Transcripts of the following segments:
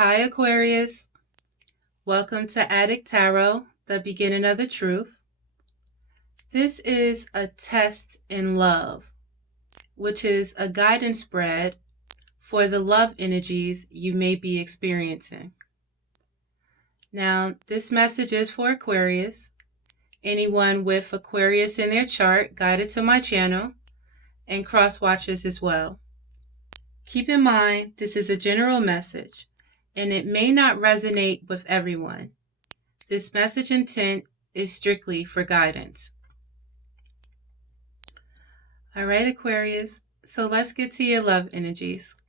Hi, Aquarius. Welcome to Adik Tarot, the beginning of the truth. This is a test in love, which is a guidance spread for the love energies you may be experiencing. Now, this message is for Aquarius. Anyone with Aquarius in their chart guided to my channel, and cross watchers as well. Keep in mind, this is a general message, and it may not resonate with everyone. This message intent is strictly for guidance. All right, Aquarius, so let's get to your love energies.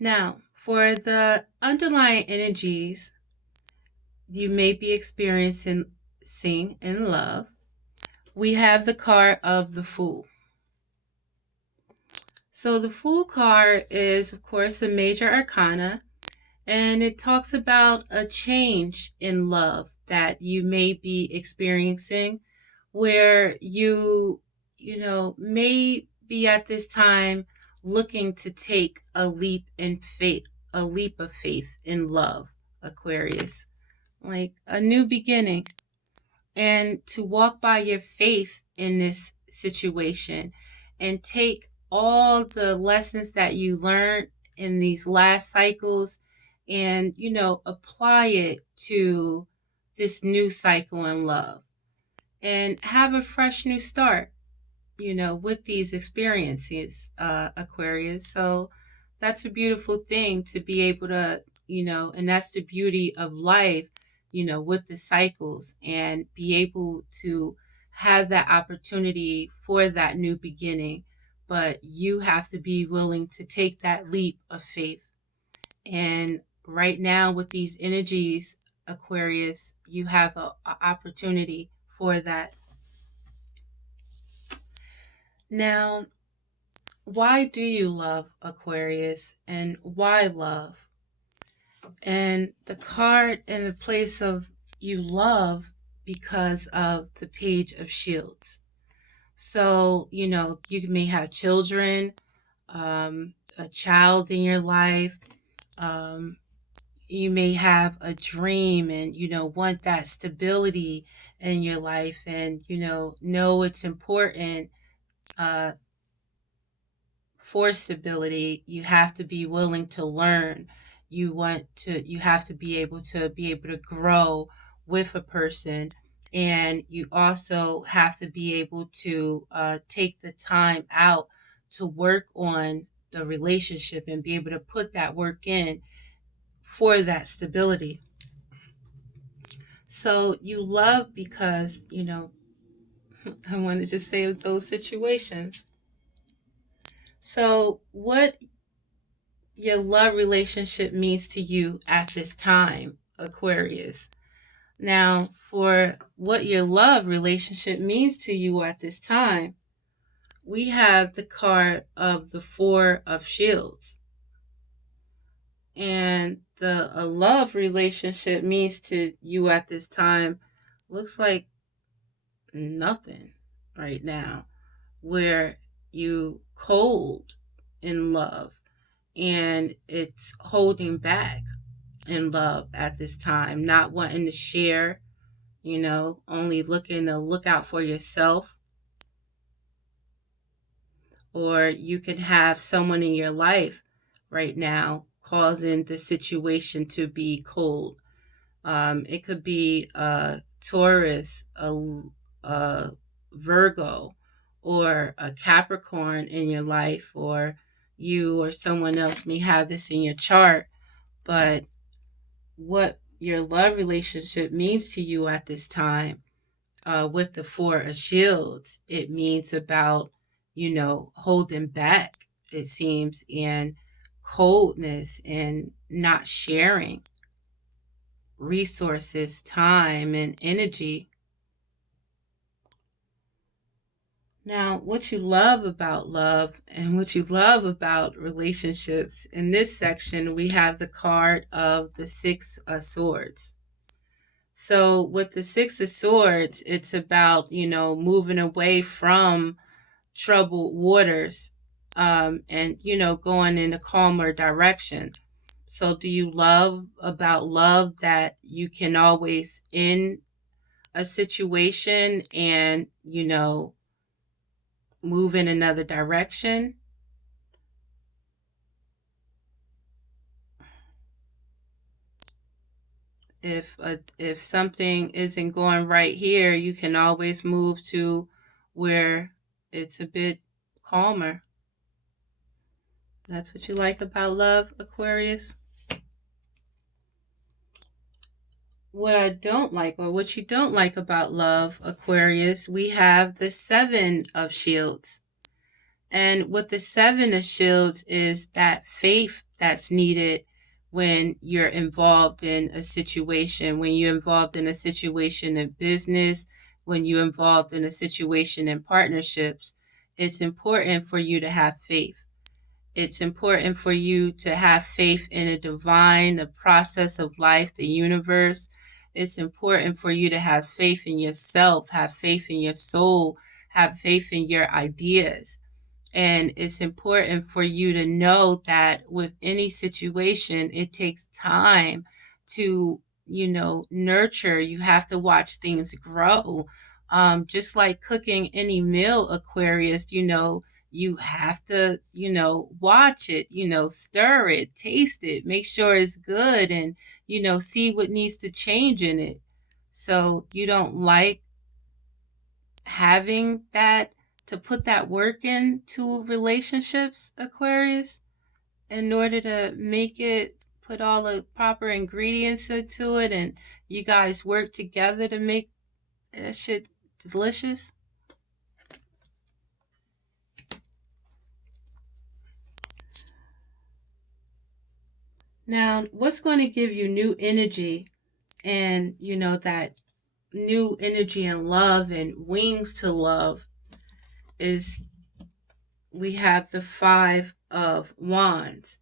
Now, for the underlying energies you may be experiencing in love, we have the card of the Fool. So the Fool card is, of course, a major arcana, and it talks about a change in love that you may be experiencing, where you may be at this time looking to take a leap of faith in love, Aquarius, like a new beginning, and to walk by your faith in this situation and take all the lessons that you learned in these last cycles and, apply it to this new cycle in love and have a fresh new start, with these experiences, Aquarius. So that's a beautiful thing to be able to, and that's the beauty of life, with the cycles, and be able to have that opportunity for that new beginning. But you have to be willing to take that leap of faith. And right now with these energies, Aquarius, you have an opportunity for that. Now, why do you love, Aquarius, and why love? And the card in the place of you love because of the Page of Shields. So, you may have children, a child in your life. You may have a dream and, want that stability in your life, and, know it's important for stability. You have to be willing to learn. You have to be able to grow with a person, and you also have to be able to take the time out to work on the relationship and be able to put that work in for that stability. So you love because, I want to just say those situations. So what your love relationship means to you at this time, Aquarius. Now, for what your love relationship means to you at this time, we have the card of the Four of Shields. And a love relationship means to you at this time looks like nothing right now, where you cold in love and it's holding back in love at this time, not wanting to share, only looking to look out for yourself. Or you can have someone in your life right now causing the situation to be cold. It could be a Taurus, a Virgo, or a Capricorn in your life, or you or someone else may have this in your chart. But what your love relationship means to you at this time, with the Four of Shields, it means about, holding back, it seems, and coldness and not sharing resources, time, and energy. Now, what you love about love and what you love about relationships, in this section, we have the card of the Six of Swords. So with the Six of Swords, it's about, moving away from troubled waters, and, going in a calmer direction. So do you love about love that you can always end a situation and, move in another direction? If something isn't going right here, you can always move to where it's a bit calmer. That's what you like about love, Aquarius? What I don't like, or what you don't like about love, Aquarius, we have the Seven of Shields. And what the Seven of Shields is that faith that's needed when you're involved in a situation, when you're involved in a situation in business, when you're involved in a situation in partnerships. It's important for you to have faith. It's important for you to have faith in a divine, the process of life, the universe. It's important for you to have faith in yourself, have faith in your soul, have faith in your ideas. And it's important for you to know that with any situation, it takes time to, nurture. You have to watch things grow. Just like cooking any meal, Aquarius, you have to, watch it, stir it, taste it, make sure it's good, and, see what needs to change in it. So you don't like having that, to put that work into relationships, Aquarius, in order to make it, put all the proper ingredients into it, and you guys work together to make that shit delicious? Now, what's going to give you new energy and, that new energy and love and wings to love is we have the Five of Wands.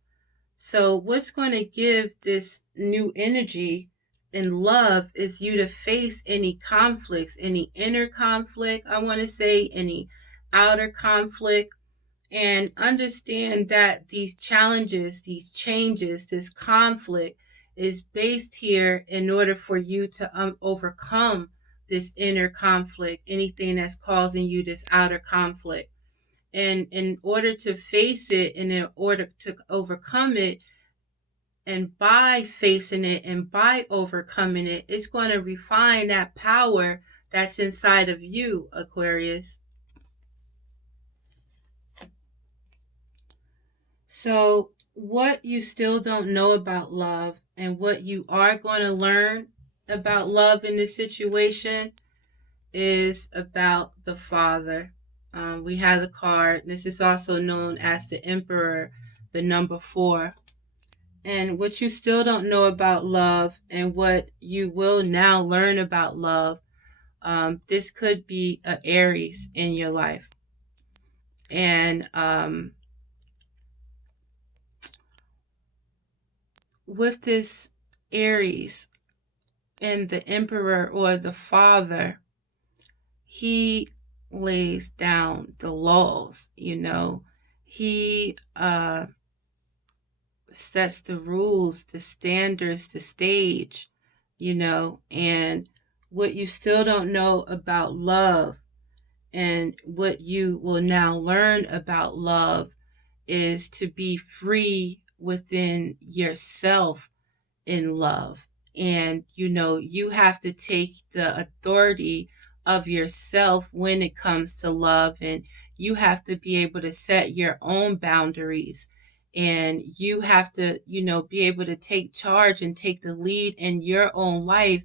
So, what's going to give this new energy and love is you to face any conflicts, any inner conflict, I want to say, any outer conflict, and understand that these challenges, these changes, this conflict is based here in order for you to overcome this inner conflict, anything that's causing you this outer conflict. And in order to face it and in order to overcome it, and by facing it and by overcoming it, it's going to refine that power that's inside of you, Aquarius. So, what you still don't know about love and what you are going to learn about love in this situation is about the Father. We have the card. This is also known as the Emperor, the number 4. And what you still don't know about love and what you will now learn about love, this could be an Aries in your life. And with this Aries and the Emperor or the Father, he lays down the laws, he sets the rules, the standards, the stage, and what you still don't know about love and what you will now learn about love is to be free within yourself in love. And, you have to take the authority of yourself when it comes to love, and you have to be able to set your own boundaries, and you have to, be able to take charge and take the lead in your own life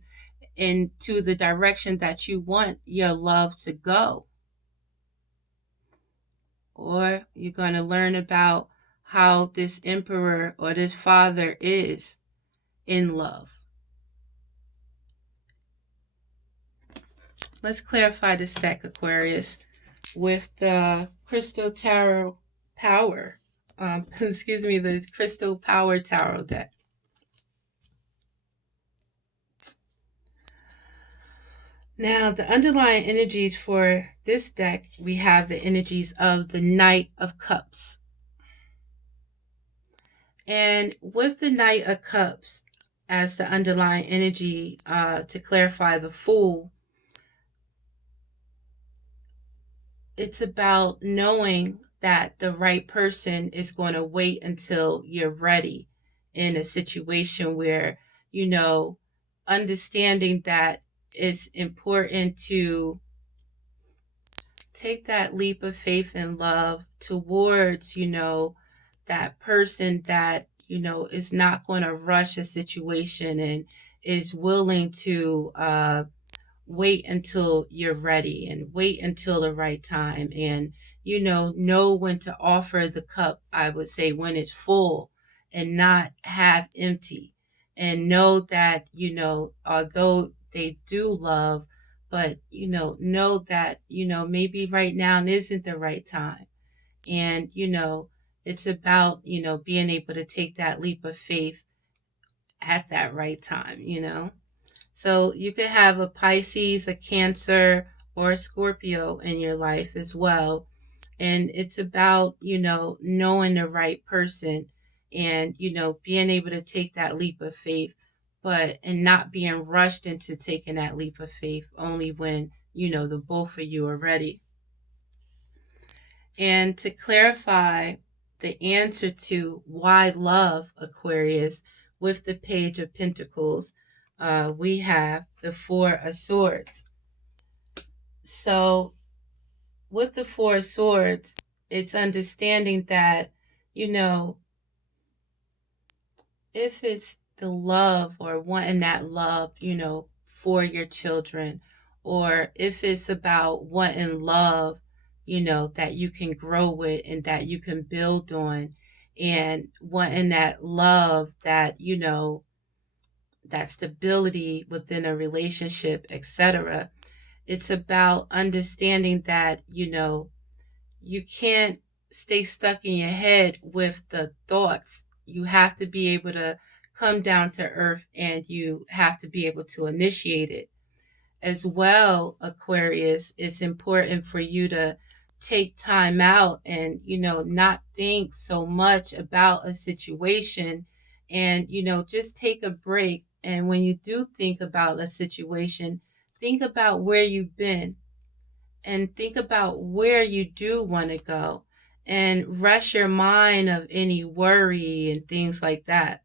into the direction that you want your love to go. Or you're going to learn about how this Emperor or this Father is in love. Let's clarify this deck, Aquarius, with the Crystal Tarot Power. The Crystal Power Tarot deck. Now, the underlying energies for this deck, we have the energies of the Knight of Cups. And with the Knight of Cups as the underlying energy, to clarify the Fool, it's about knowing that the right person is going to wait until you're ready in a situation where, understanding that it's important to take that leap of faith and love towards, that person that, is not going to rush a situation and is willing to wait until you're ready and wait until the right time, and know when to offer the cup, I would say, when it's full and not half empty, and know that, although they do love, but know that maybe right now isn't the right time. And it's about being able to take that leap of faith at that right time. So you could have a Pisces, a Cancer, or a Scorpio in your life as well. And it's about, knowing the right person and, being able to take that leap of faith, and not being rushed into taking that leap of faith only when, the both of you are ready. And to clarify the answer to why love, Aquarius, with the Page of Pentacles, we have the Four of Swords. So with the Four of Swords, it's understanding that, if it's the love or wanting that love, for your children, or if it's about wanting love, that you can grow with and that you can build on, and wanting that love that, that stability within a relationship, etc. It's about understanding that, you can't stay stuck in your head with the thoughts. You have to be able to come down to earth, and you have to be able to initiate it. As well, Aquarius, it's important for you to take time out and, not think so much about a situation, and, just take a break. And when you do think about a situation, think about where you've been and think about where you do want to go, and rest your mind of any worry and things like that.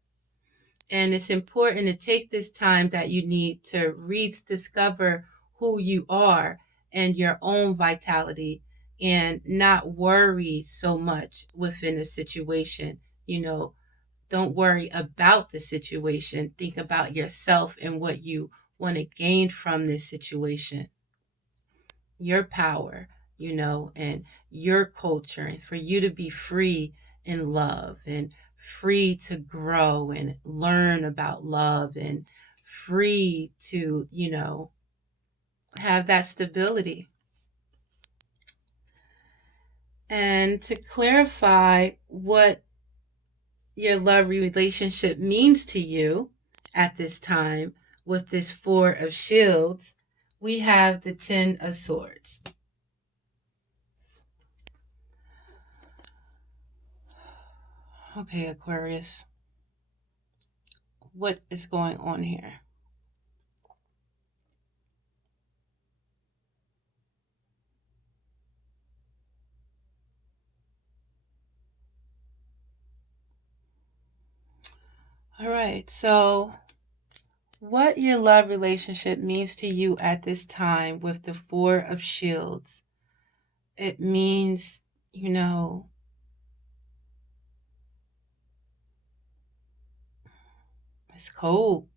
And it's important to take this time that you need to rediscover who you are and your own vitality, and not worry so much within a situation. Don't worry about the situation. Think about yourself and what you want to gain from this situation, your power, and your culture, and for you to be free in love, and free to grow and learn about love, and free to, have that stability. And to clarify what your love relationship means to you at this time, with this Four of Shields, we have the Ten of Swords. Okay, Aquarius, what is going on here? All right, so what your love relationship means to you at this time with the Four of Shields. It means, it's cold.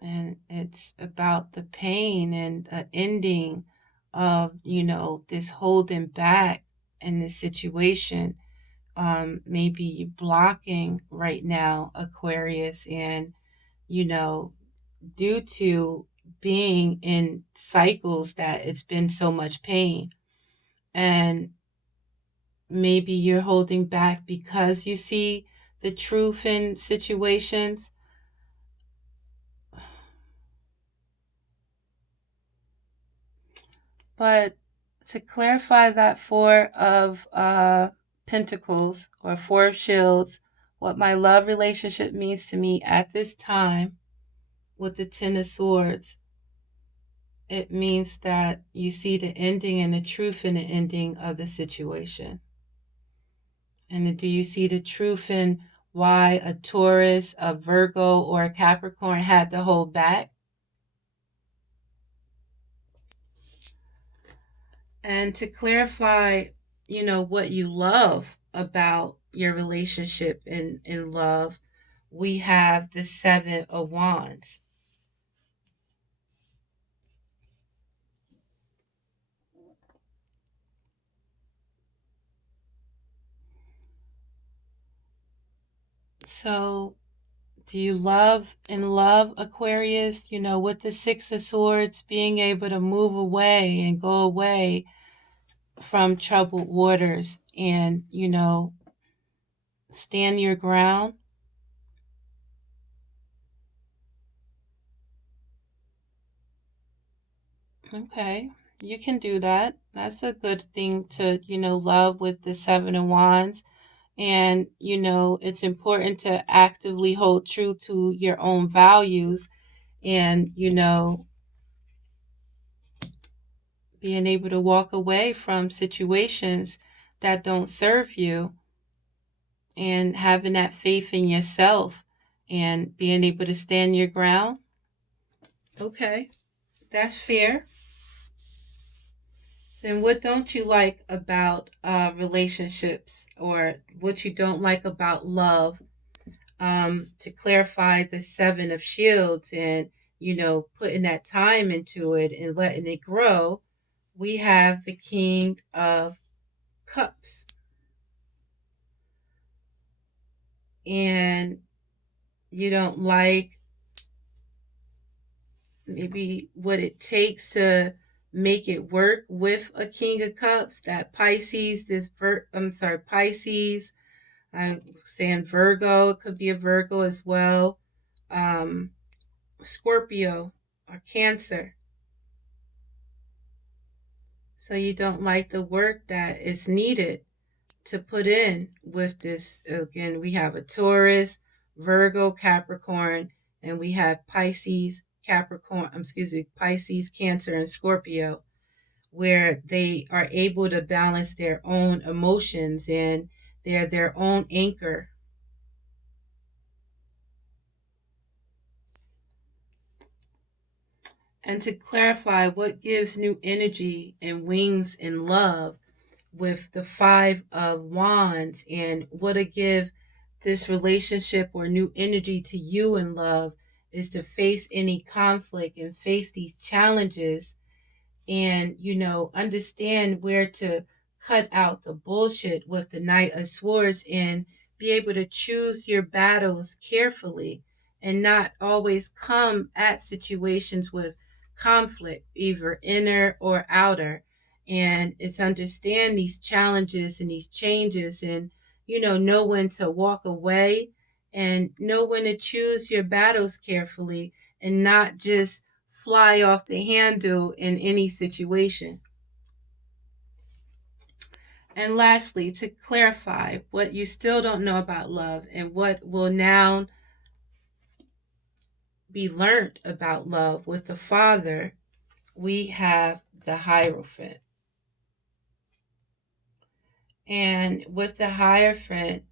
And it's about the pain and the ending of, this holding back in this situation. Maybe you're blocking right now, Aquarius, and, due to being in cycles that it's been so much pain. And maybe you're holding back because you see the truth in situations. But To clarify that Four of Pentacles or Four of Shields, what my love relationship means to me at this time with the Ten of Swords, it means that you see the ending and the truth in the ending of the situation. And do you see the truth in why a Taurus, a Virgo, or a Capricorn had to hold back? And to clarify, what you love about your relationship in love, we have the Seven of Wands. So, do you love Aquarius? With the Six of Swords, being able to move away and go away from troubled waters and, stand your ground. Okay, you can do that. That's a good thing to, love with the Seven of Wands. And, it's important to actively hold true to your own values and, being able to walk away from situations that don't serve you and having that faith in yourself and being able to stand your ground. Okay, that's fair. Then what don't you like about relationships, or what you don't like about love? To clarify the Seven of Shields and, putting that time into it and letting it grow, we have the King of Cups. And you don't like maybe what it takes to make it work with a King of Cups. That Pisces, Pisces. I'm saying Virgo. It could be a Virgo as well. Um, Scorpio or Cancer. So you don't like the work that is needed to put in with this. Again, we have a Taurus, Virgo, Capricorn, and we have Pisces, Pisces, Cancer, and Scorpio, where they are able to balance their own emotions and they're their own anchor. And to clarify what gives new energy and wings in love with the Five of Wands, and what to give this relationship or new energy to you in love is to face any conflict and face these challenges and, understand where to cut out the bullshit with the Knight of Swords and be able to choose your battles carefully and not always come at situations with conflict, either inner or outer. And it's understand these challenges and these changes and, know when to walk away and know when to choose your battles carefully and not just fly off the handle in any situation. And lastly, to clarify what you still don't know about love and what will now be learned about love with the Father, we have the Hierophant. And with the Hierophant,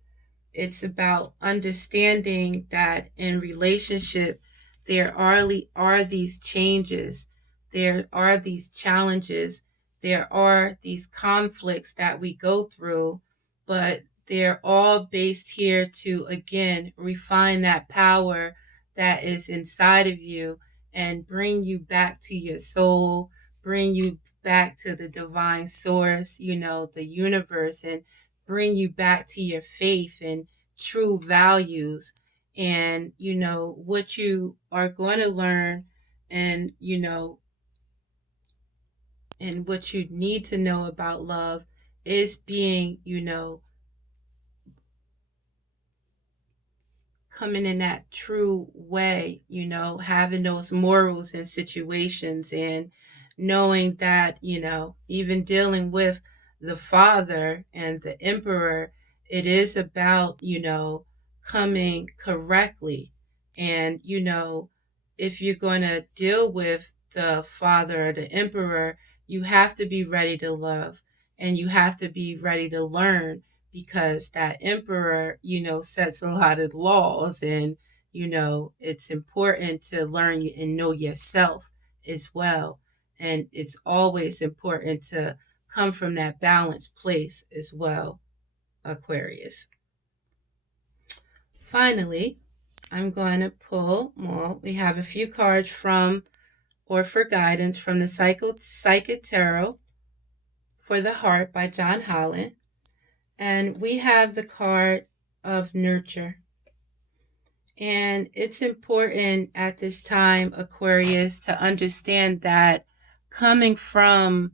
it's about understanding that in relationship, there are these changes, there are these challenges, there are these conflicts that we go through, but they're all based here to, again, refine that power that is inside of you and bring you back to your soul, bring you back to the divine source, the universe, and bring you back to your faith and true values and what you are going to learn and and what you need to know about love is being coming in that true way, having those morals in situations and knowing that, even dealing with the father and the emperor, it is about, coming correctly. And, if you're going to deal with the father or the emperor, you have to be ready to love and you have to be ready to learn, because that emperor, sets a lot of laws, and, it's important to learn and know yourself as well. And it's always important to come from that balanced place as well, Aquarius. Finally, I'm going to pull more. We have a few cards from or for guidance from the Psychic Tarot for the Heart by John Holland. And we have the card of nurture. And it's important at this time, Aquarius, to understand that coming from,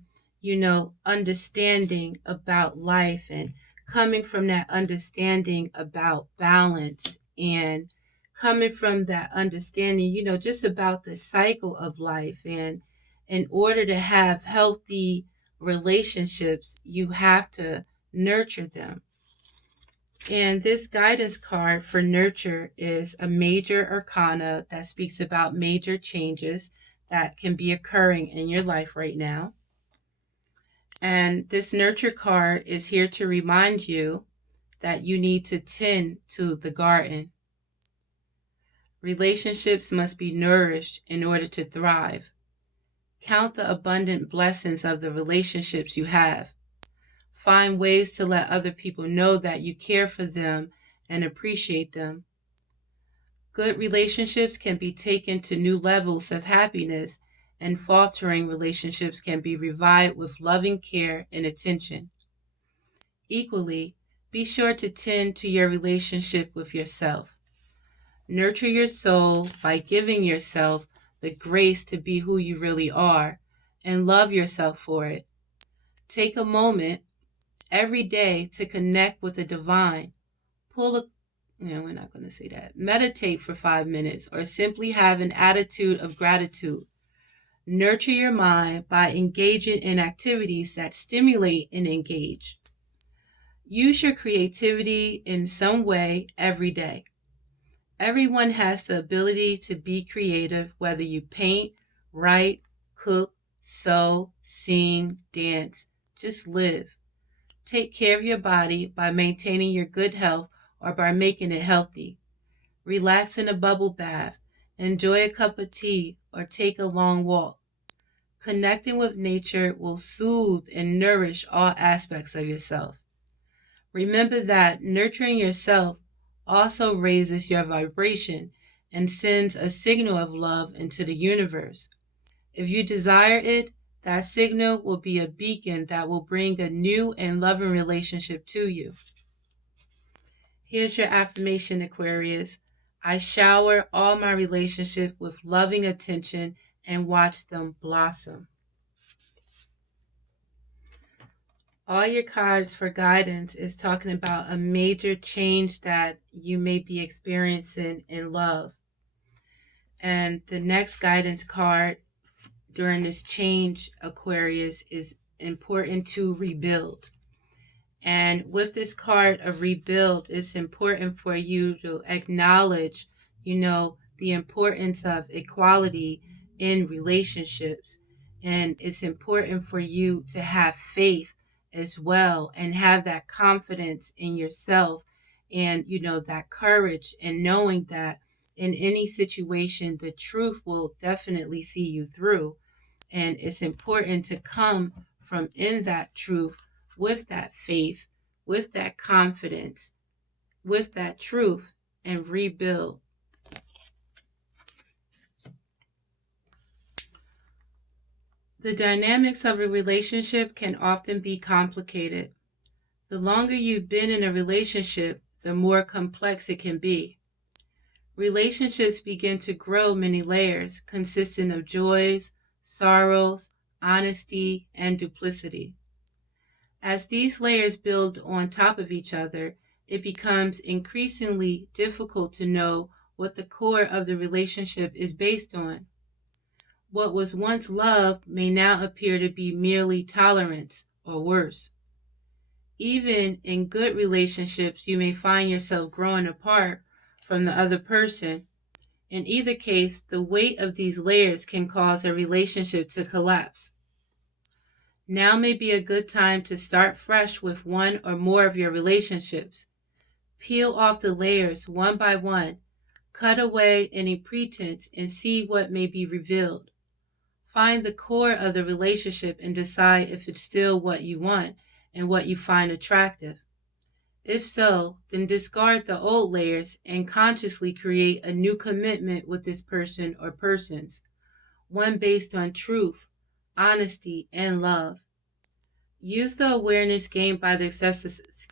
understanding about life and coming from that understanding about balance and coming from that understanding, just about the cycle of life. And in order to have healthy relationships, you have to nurture them. And this guidance card for nurture is a major arcana that speaks about major changes that can be occurring in your life right now. And this nurture card is here to remind you that you need to tend to the garden. Relationships must be nourished in order to thrive. Count the abundant blessings of the relationships you have. Find ways to let other people know that you care for them and appreciate them. Good relationships can be taken to new levels of happiness, and faltering relationships can be revived with loving care and attention. Equally, be sure to tend to your relationship with yourself. Nurture your soul by giving yourself the grace to be who you really are, and love yourself for it. Take a moment every day to connect with the divine. We're not going to say that. Meditate for 5 minutes or simply have an attitude of gratitude. Nurture your mind by engaging in activities that stimulate and engage. Use your creativity in some way every day. Everyone has the ability to be creative, whether you paint, write, cook, sew, sing, dance. Just live. Take care of your body by maintaining your good health or by making it healthy. Relax in a bubble bath, enjoy a cup of tea, or take a long walk. Connecting with nature will soothe and nourish all aspects of yourself. Remember that nurturing yourself also raises your vibration and sends a signal of love into the universe. If you desire it, that signal will be a beacon that will bring a new and loving relationship to you. Here's your affirmation, Aquarius. I shower all my relationships with loving attention and watch them blossom. All your cards for guidance is talking about a major change that you may be experiencing in love. And the next guidance card during this change, Aquarius, is important to rebuild. And with this card of rebuild, it's important for you to acknowledge, the importance of equality in relationships. And it's important for you to have faith as well and have that confidence in yourself and, that courage and knowing that in any situation, the truth will definitely see you through. And it's important to come from in that truth with that faith, with that confidence, with that truth, and rebuild. The dynamics of a relationship can often be complicated. The longer you've been in a relationship, the more complex it can be. Relationships begin to grow many layers, consisting of joys, sorrows, honesty, and duplicity. As these layers build on top of each other, it becomes increasingly difficult to know what the core of the relationship is based on. What was once love may now appear to be merely tolerance or worse. Even in good relationships, you may find yourself growing apart from the other person. In either case, the weight of these layers can cause a relationship to collapse. Now may be a good time to start fresh with one or more of your relationships. Peel off the layers one by one, cut away any pretense, and see what may be revealed. Find the core of the relationship and decide if it's still what you want and what you find attractive. If so, then discard the old layers and consciously create a new commitment with this person or persons, one based on truth, honesty, and love. Use the awareness gained by this exercise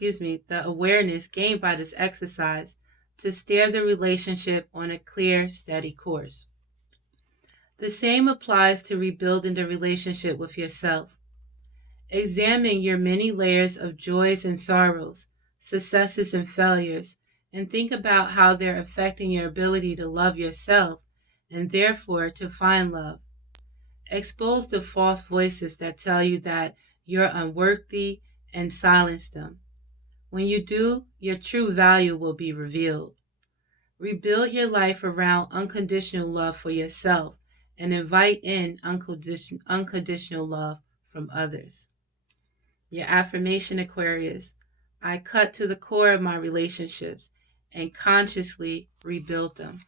to steer the relationship on a clear, steady course. The same applies to rebuilding the relationship with yourself. Examine your many layers of joys and sorrows, successes and failures, and think about how they're affecting your ability to love yourself and therefore to find love. Expose the false voices that tell you that you're unworthy and silence them. When you do, your true value will be revealed. Rebuild your life around unconditional love for yourself and invite in unconditional love from others. Your affirmation, Aquarius: I cut to the core of my relationships and consciously rebuild them.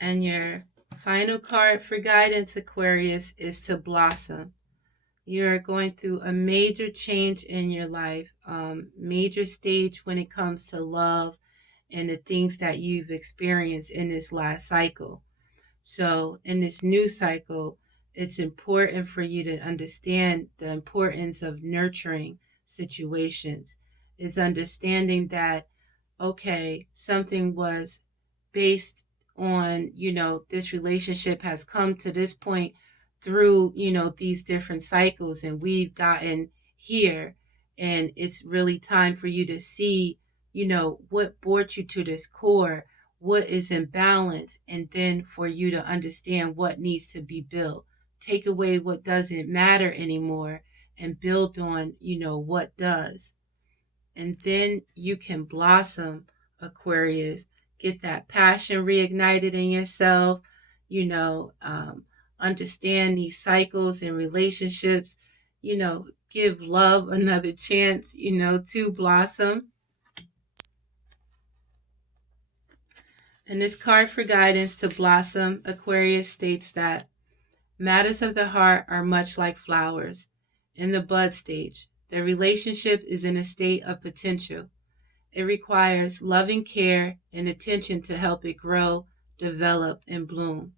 And your final card for guidance, Aquarius, is to blossom. You're going through a major change in your life, major stage when it comes to love and the things that you've experienced in this last cycle. So in this new cycle, it's important for you to understand the importance of nurturing situations. It's understanding that, okay, something was based on, this relationship has come to this point through, these different cycles, and we've gotten here. And it's really time for you to see, what brought you to this core, what is in balance, and then for you to understand what needs to be built. Take away what doesn't matter anymore and build on, what does. And then you can blossom, Aquarius. Get that passion reignited in yourself, understand these cycles and relationships, give love another chance, to blossom. And this card for guidance to blossom, Aquarius, states that matters of the heart are much like flowers in the bud stage. The relationship is in a state of potential. It requires loving care and attention to help it grow, develop, and bloom.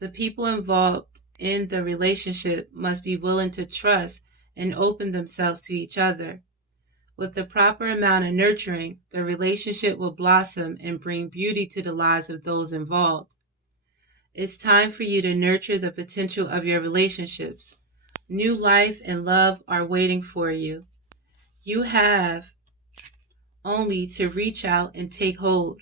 The people involved in the relationship must be willing to trust and open themselves to each other. With the proper amount of nurturing, the relationship will blossom and bring beauty to the lives of those involved. It's time for you to nurture the potential of your relationships. New life and love are waiting for you. You have only to reach out and take hold.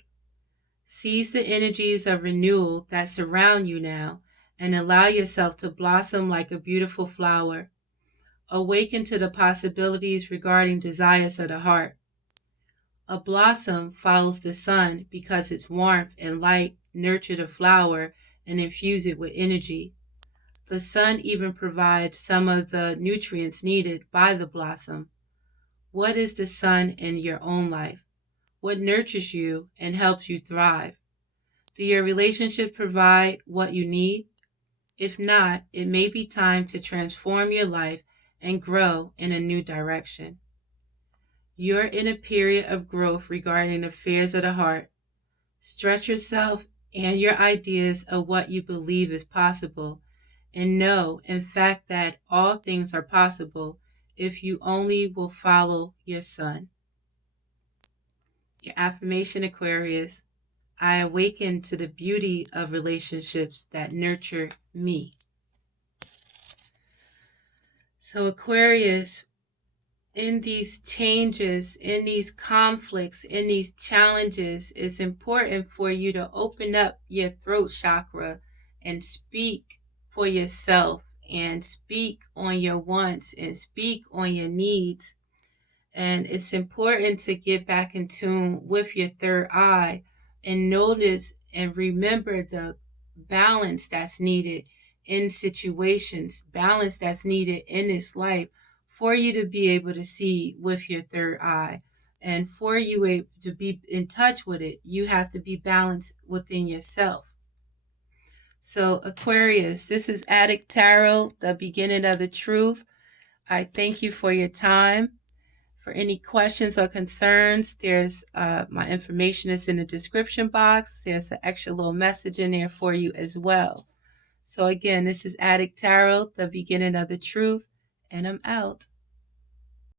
Seize the energies of renewal that surround you now and allow yourself to blossom like a beautiful flower. Awaken to the possibilities regarding desires of the heart. A blossom follows the sun because its warmth and light nurture the flower and infuse it with energy. The sun even provides some of the nutrients needed by the blossom. What is the sun in your own life? What nurtures you and helps you thrive? Do your relationships provide what you need? If not, it may be time to transform your life and grow in a new direction. You're in a period of growth regarding affairs of the heart. Stretch yourself and your ideas of what you believe is possible, and know, in fact, that all things are possible if you only will follow your sun. Your affirmation, Aquarius: I awaken to the beauty of relationships that nurture me. So, Aquarius, in these changes, in these conflicts, in these challenges, it's important for you to open up your throat chakra and speak for yourself and speak on your wants and speak on your needs. And it's important to get back in tune with your third eye and notice and remember the balance that's needed in situations, balance that's needed in this life for you to be able to see with your third eye. And for you to be in touch with it, you have to be balanced within yourself. So, Aquarius, this is Adik Tarot, the beginning of the truth. I thank you for your time. For any questions or concerns, there's my information is in the description box. There's an extra little message in there for you as well. So again, this is Adik Tarot, the beginning of the truth, and I'm out.